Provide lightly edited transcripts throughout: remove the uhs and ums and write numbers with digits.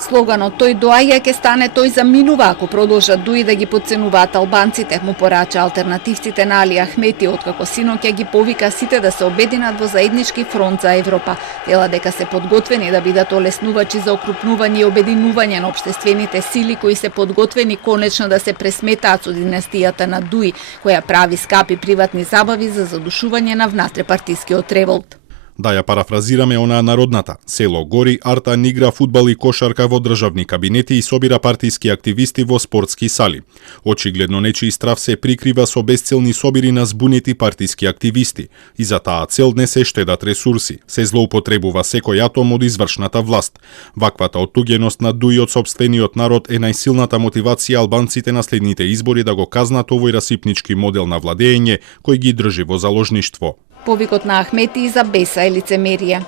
Слоганот "Тој доаѓа ќе стане тој заминува" ако продолжат Дуи да ги потценуваат албанците, му порача алтернативците на Али Ахмети, откако синоќа ги повика сите да се обединат во заеднички фронт за Европа. Вела дека се подготвени да бидат олеснувачи за окрупнување и обединување на општествените сили кои се подготвени конечно да се пресметаат со династијата на Дуи, која прави скапи приватни забави за задушување на внатре-партискиот револт. Да ја парафразираме онаа народната. Село гори, Артан игра фудбал и кошарка во државни кабинети и собира партиски активисти во спортски сали. Очигледно нечии страв се прикрива со безцелни собири на збунети партиски активисти. И за таа цел не се штедат ресурси. Се злоупотребува секој атом од извршната власт. Ваквата оттуѓеност на Дуи од сопствениот народ е најсилната мотивација албанците на следните избори да го казнат овој расипнички модел на владење кој ги држи во заложништво. Повикот на Ахмети за беса и лицемерие.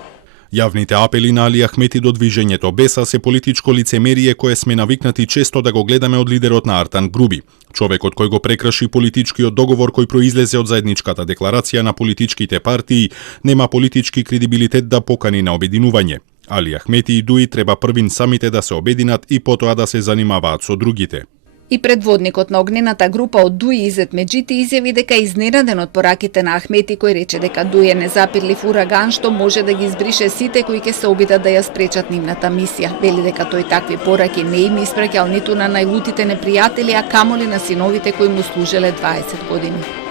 Јавните апели на Али Ахмети до движењето Беса се политичко лицемерие кое сме навикнати често да го гледаме од лидерот на Артан Груби. Човекот кој го прекрши политичкиот договор кој произлезе од заедничката декларација на политичките партии нема политички кредибилитет да покани на обединување. Али Ахмети и Дуи треба првин самите да се обединат и потоа да се занимаваат со другите. И предводникот на огнената група од Дуи Изет Меджити изјави дека е изненаден од пораките на Ахмети кој рече дека Дуи е незапирлив ураган што може да ги избрише сите кои ќе се обидат да ја спречат нивната мисија. Вели дека тој такви пораки не им испраќал ниту на најлутите непријатели, а камоли на синовите кои му служеле 20 години.